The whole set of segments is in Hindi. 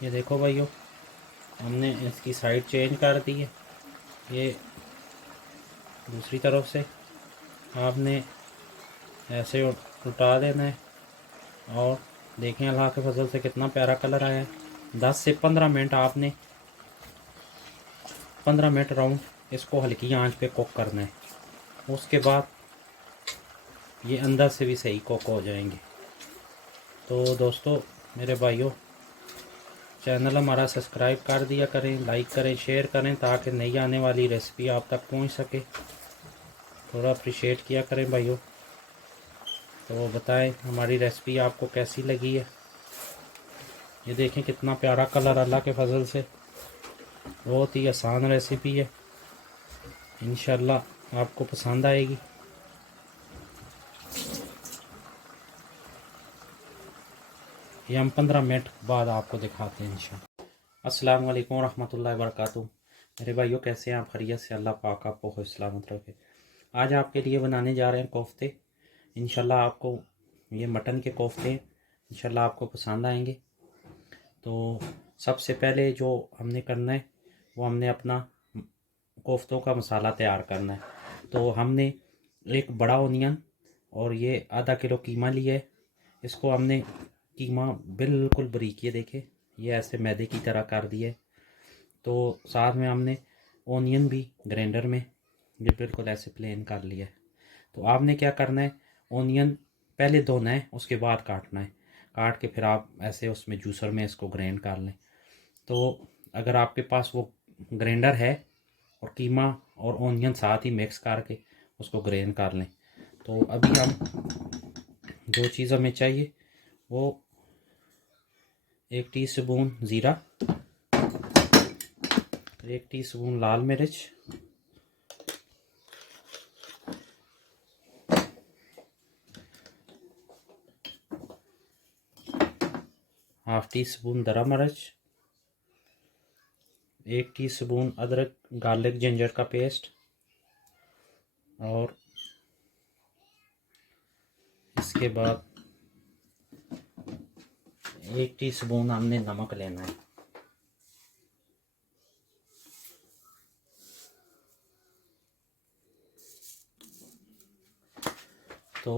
ये देखो भाइयों, हमने इसकी साइड चेंज कर दी है। ये दूसरी तरफ से आपने ऐसे उल्टा देना है और देखें अल्लाह के फजल से कितना प्यारा कलर आया है। 10 से 15 मिनट आपने 15 मिनट राउंड इसको हल्की आंच पे कुक करना है। उसके बाद ये अंदर से भी सही कुक हो जाएंगे। तो दोस्तों मेरे भाइयों, चैनल हमारा सब्सक्राइब कर दिया करें, लाइक करें, शेयर करें ताकि नई आने वाली रेसिपी आप तक पहुंच सके। थोड़ा अप्रिशिएट किया करें भाइयों। तो बताएं हमारी रेसिपी आपको कैसी लगी है। ये देखें कितना प्यारा कलर, अल्लाह के फजल से बहुत ही आसान रेसिपी है। इंशाल्लाह आपको पसंद आएगी। ये हम 15 मिनट बाद आपको दिखाते हैं इंशाल्लाह। अस्सलाम वालेकुम रहमतुल्लाहि व बरकातुहू। मेरे भाइयों कैसे हैं आप? खैरियत से? अल्लाह पाक आपको खुश सलामत रखे। आज आपके लिए बनाने जा रहे हैं कोफ्ते। इंशाल्लाह आपको ये मटन के कोफ्ते इंशाल्लाह आपको पसंद आएंगे। तो सबसे पहले जो हमने करना है वो हमने अपना कोफ्तों का मसाला तैयार करना है। तो हमने एक बड़ा ओनियन और ये आधा किलो कीमा लिया है। इसको हमने कीमा बिल्कुल बारीक, ये देखे ये ऐसे मैदे की तरह कर दिया है। तो साथ में हमने ओनियन भी ग्राइंडर में ये बिल्कुल ऐसे प्लेन कर लिया है। तो आपने क्या करना है, ओनियन पहले धोना है, उसके बाद काटना है। काट के फिर आप ऐसे उसमें जूसर में इसको ग्राइंड कर लें। तो अगर आपके पास वो ग्राइंडर है और कीमा और ओनियन साथ ही मिक्स करके उसको ग्राइंड कर लें। तो अभी हम जो चीज़ हमें चाहिए वो 1 टीस्पून ज़ीरा, 1 टीस्पून लाल मिर्च, 1/2 टीस्पून दरा मिर्च, 1 टीस्पून अदरक गार्लिक जिंजर का पेस्ट और इसके बाद 1 टीस्पून हमने नमक लेना है। तो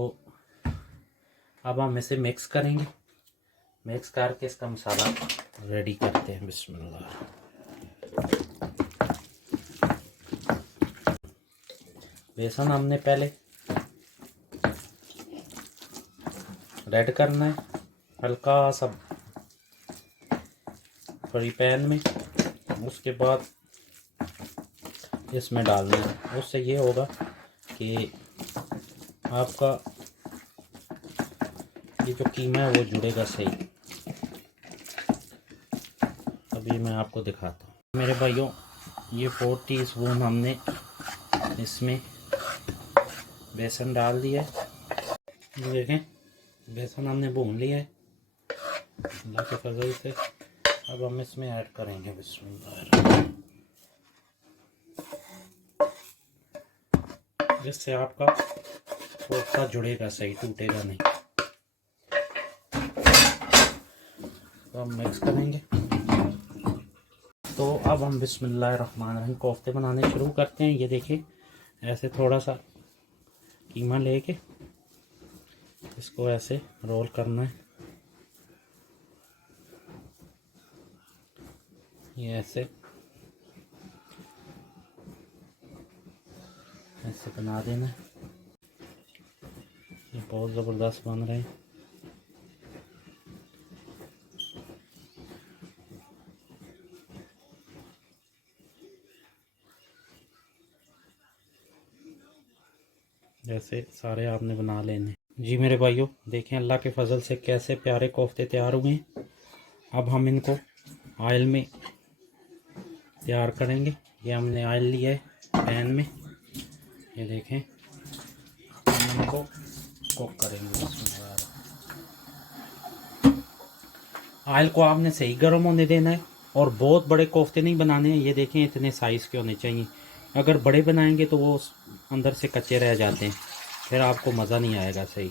अब हम इसे मिक्स करेंगे। मिक्स करके इसका मसाला रेडी करते हैं। बिस्मिल्लाह। बेसन हमने पहले रेड करना है हल्का सा फ्राई पैन में। उसके बाद इसमें डालना है। उससे ये होगा कि आपका ये जो कीमा है वो जुड़ेगा सही। अभी मैं आपको दिखाता हूँ मेरे भाइयों। ये 4 टीस्पून हमने इसमें बेसन डाल दिया है। ये देखें बेसन हमने भून लिया है अल्लाह के फजल से। अब हम इसमें ऐड करेंगे बिस्मिल्लाह, जिससे आपका कोफ्ता जुड़ेगा सही, टूटेगा नहीं। तो हम मिक्स करेंगे। तो अब हम बिस्मिल्लाहिर्रहमानिर्रहीम कोफ्ते बनाने शुरू करते हैं। ये देखिए ऐसे थोड़ा सा कीमा लेके इसको ऐसे रोल करना है। ये ऐसे बना देना है। ये बहुत ज़बरदस्त बन रहे हैं। जैसे सारे आपने बना लेने। जी मेरे भाइयों देखें अल्लाह के फजल से कैसे प्यारे कोफ्ते तैयार हुए हैं। अब हम इनको ऑयल में तैयार करेंगे। ये हमने ऑयल लिया है पैन में। ये देखें हम इनको कुक करेंगे। ऑयल को आपने सही गर्म होने देना है और बहुत बड़े कोफ्ते नहीं बनाने हैं। ये देखें इतने साइज़ के होने चाहिए। अगर बड़े बनाएंगे तो वो अंदर से कच्चे रह जाते हैं, फिर आपको मज़ा नहीं आएगा सही।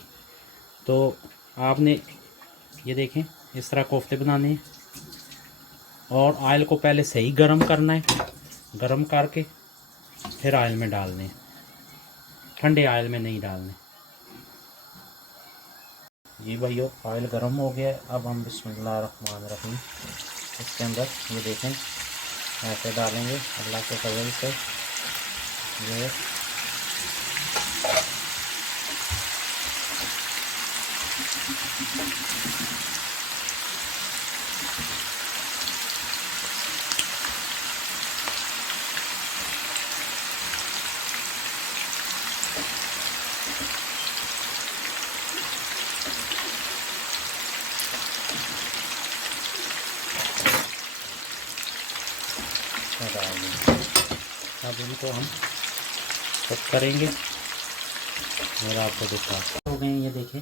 तो आपने ये देखें इस तरह कोफ्ते बनाने हैं। और ऑयल को पहले सही गरम करना है, गरम करके फिर ऑयल में डालने, ठंडे ऑयल में नहीं डालने। जी भाइयों, ऑयल गरम हो गया है। अब हम बिस्मिल्लाहिर्रहमानिर्रहीम इसके अंदर ये देखें ऐसे डालेंगे अल्लाह के फजल से। ये डाल देंगे। अब इनको हम कट करेंगे और आपको दिखाते हो गए। ये देखें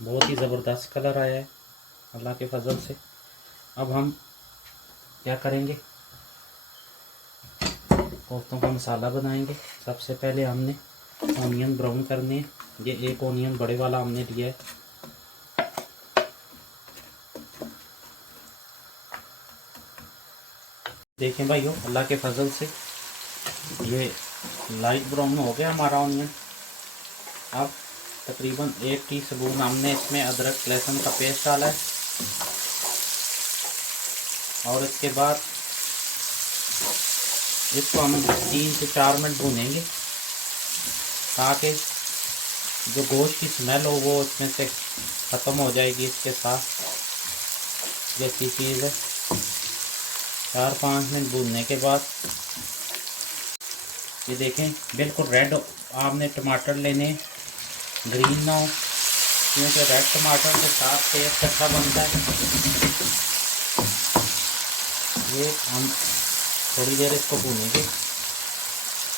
बहुत ही ज़बरदस्त कलर आया है अल्लाह के फजल से। अब हम क्या करेंगे, कोफ्तों का मसाला बनाएंगे। सबसे पहले हमने ऑनियन ब्राउन करने हैं। ये एक ऑनियन बड़े वाला हमने लिया है। देखें भाइयों अल्लाह के फजल से ये लाइट ब्राउन हो गया हमारा ऑनियन। अब तकरीबन 1 टीस्पून हमने इसमें अदरक लहसुन का पेस्ट डाला है और इसके बाद इसको हम 3 से 4 मिनट भूनेंगे ताकि जो गोश्त की स्मेल हो वो इसमें से ख़त्म हो जाएगी। इसके साथ जैसी चीज़ है 4-5 मिनट भूनने के बाद ये देखें बिल्कुल रेड आपने टमाटर लेने, ग्रीन ना हो, क्योंकि रेड टमाटर के साथ टेस्ट अच्छा बनता है। ये हम थोड़ी देर इसको भूनेंगे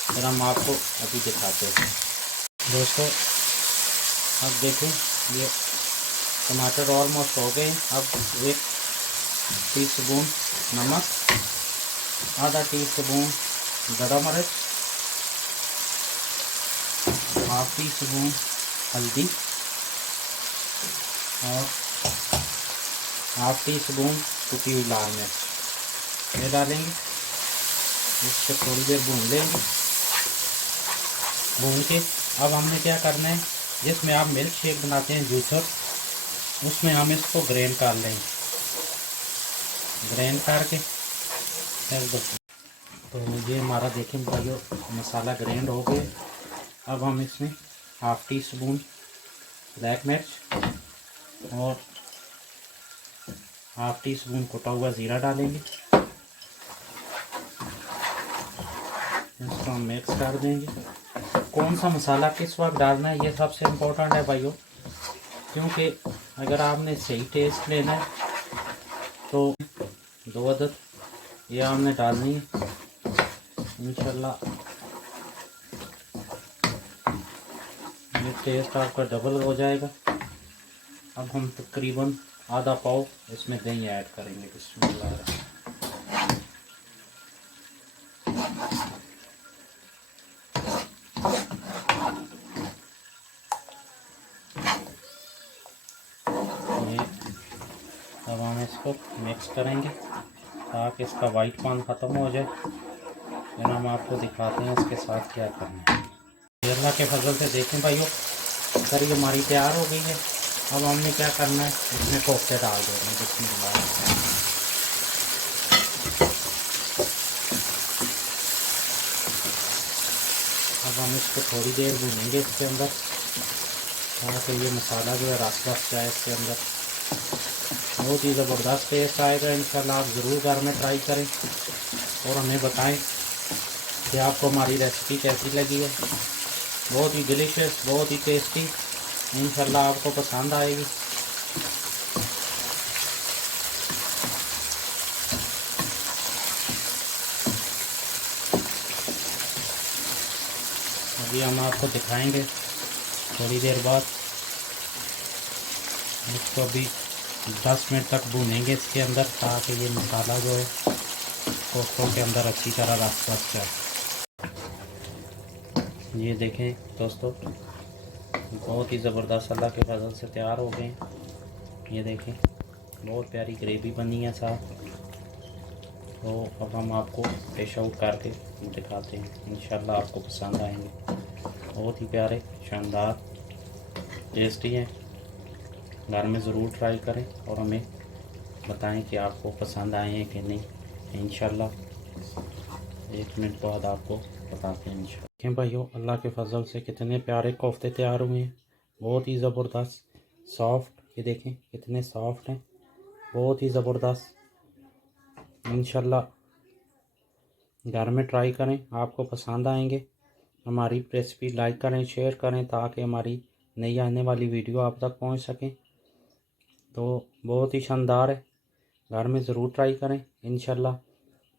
फिर हम आपको अभी दिखाते हैं। दोस्तों अब देखें ये टमाटर ऑलमोस्ट हो गए। अब 1 टीस्पून नमक, आधा टीस्पून गरम मिर्च, हाफ टीस्पून हल्दी और हाफ टीस्पून कुटी हुई लाल मिर्च ये डालेंगे। इसको थोड़ी देर भून लेंगे। भून के अब हमने क्या करना है, जिसमें आप मिल्क शेक बनाते हैं जूसर, उसमें हम इसको ग्राइंड कर लेंगे। ग्राइंड करके तो ये हमारा देखें भाइयों मसाला ग्राइंड हो गया। अब हम इसमें हाफ टीस्पून ब्लैक मिर्च और हाफ टीस्पून कुटा हुआ ज़ीरा डालेंगे। इसको हम मिक्स कर देंगे। कौन सा मसाला किस वक्त डालना है ये सबसे इम्पोर्टेंट है भाइयों, क्योंकि अगर आपने सही टेस्ट लेना है तो 2 अदद ये हमने डालनी है इंशाल्लाह। ये टेस्ट आपका डबल हो जाएगा। अब हम तकरीबन आधा पाव इसमें दही ऐड करेंगे। बिस्मिल्लाह। अब हम इसको मिक्स करेंगे ताकि इसका वाइटपन ख़त्म हो जाए। फिर हम आपको दिखाते हैं इसके साथ क्या करना है। अल्लाह के फजल से देखें भाइयों करी हमारी तैयार हो गई है। अब हमने क्या करना है, इसमें कोफ्ते डाल देंगे। बिस्मिल्लाह। अब हम इसको थोड़ी देर भूनेंगे इसके अंदर ताकि ये मसाला जो है रस जाए इसके अंदर। बहुत ही ज़बरदस्त टेस्ट आएगा इंशाल्लाह। आप ज़रूर घर में ट्राई करें और हमें बताएं कि आपको हमारी रेसिपी कैसी लगी है। बहुत ही डिलीशियस, बहुत ही टेस्टी, इंशाल्लाह आपको पसंद आएगी। अभी हम आपको दिखाएंगे थोड़ी देर बाद। इसको अभी 10 मिनट तक भूनेंगे इसके अंदर ताकि ये मसाला जो है कोफ्तों के अंदर अच्छी तरह रस जाए। ये देखें दोस्तों बहुत ही ज़बरदस्त अल्लाह के फजल से तैयार हो गए। ये देखें बहुत प्यारी ग्रेवी बनी है साथ। तो अब हम आपको फिश आउट करके दिखाते हैं, इंशाल्लाह आपको पसंद आएंगे। बहुत ही प्यारे, शानदार, टेस्टी हैं। घर में ज़रूर ट्राई करें और हमें बताएं कि आपको पसंद आए हैं कि नहीं। इंशाल्लाह 1 मिनट बाद आपको बताते हैं इंशाल्लाह। देखें भाइयों, अल्लाह के फजल से कितने प्यारे कोफ्ते तैयार हुए हैं, बहुत ही ज़बरदस्त, सॉफ्ट। ये देखें कितने सॉफ्ट हैं, बहुत ही ज़बरदस्त। इंशाल्लाह घर में ट्राई करें, आपको पसंद आएंगे। हमारी रेसिपी लाइक करें, शेयर करें, ताकि हमारी नई आने वाली वीडियो आप तक पहुंच सकें। तो बहुत ही शानदार है, घर में ज़रूर ट्राई करें। इंशाल्लाह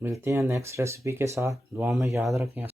मिलते हैं नेक्स्ट रेसिपी के साथ। दुआ में याद रखें।